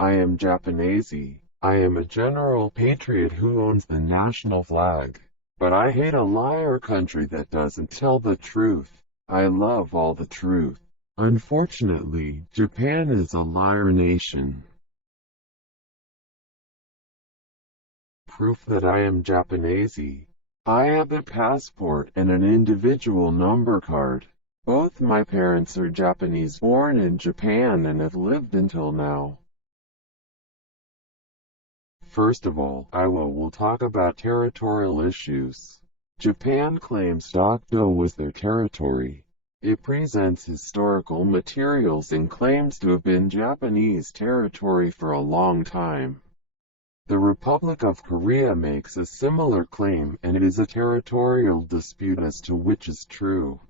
I am Japanese. I am a general patriot who owns the national flag. But I hate a liar country that doesn't tell the truth. I love all the truth. Unfortunately, Japan is a liar nation. Proof that I am Japanese. I have a passport and an individual number card. Both my parents are Japanese, born in Japan, and have lived until now. First of all, I will talk about territorial issues. Japan claims dokdo was their territory. It presents historical materials and claims to have been Japanese territory for a long time. The Republic of Korea makes a similar claim, and it is a territorial dispute as to which is true.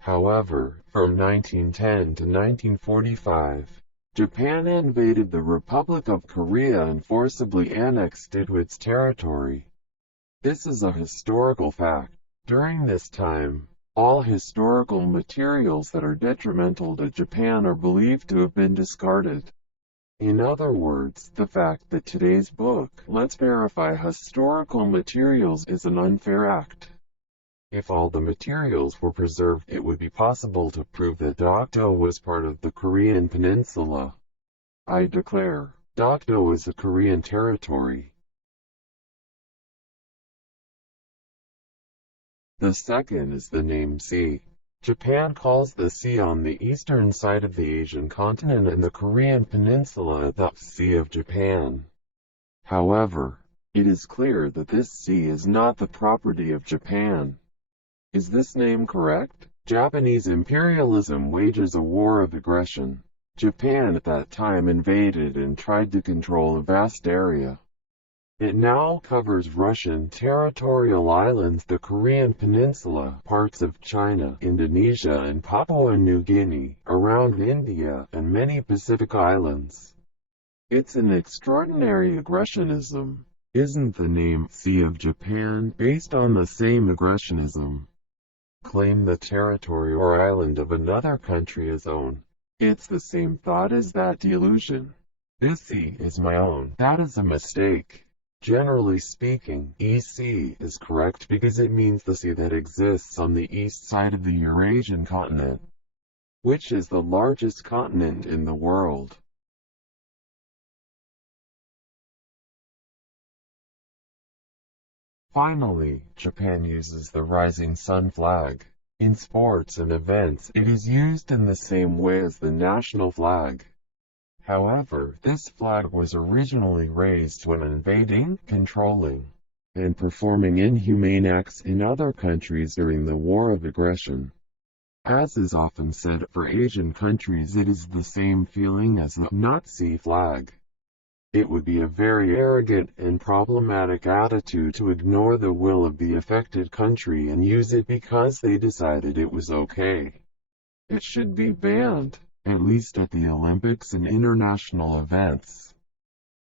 However, from 1910 to 1945, Japan invaded the Republic of Korea and forcibly annexed it to its territory. This is a historical fact. During this time, all historical materials that are detrimental to Japan are believed to have been discarded. In other words, the fact that today's book, Let's Verify Historical Materials, is an unfair act. If all the materials were preserved, it would be possible to prove that dokdo was part of the Korean peninsula. I declare, dokdo is a Korean territory. The second is the name sea. Japan calls the sea on the eastern side of the Asian continent and the Korean peninsula the Sea of Japan. However, it is clear that this sea is not the property of Japan. Is this name correct? Japanese imperialism wages a war of aggression. Japan at that time invaded and tried to control a vast area. It now covers Russian territorial islands, the Korean peninsula, parts of China, Indonesia and Papua New Guinea, around India, and many Pacific islands. It's an extraordinary aggressionism. Isn't the name Sea of Japan based on the same aggressionism? Claim the territory or island of another country as own. It's the same thought as that delusion. This sea is my own. That is a mistake. Generally speaking, EC is correct because it means the sea that exists on the east side of the Eurasian continent, which is the largest continent in the world. Finally, Japan uses the rising sun flag. In sports and events, it is used in the same way as the national flag. However, this flag was originally raised when invading, controlling, and performing inhumane acts in other countries during the War of Aggression. As is often said, for Asian countries it is the same feeling as the Nazi flag. It would be a very arrogant and problematic attitude to ignore the will of the affected country and use it because they decided it was okay. It should be banned, at least at the Olympics and international events.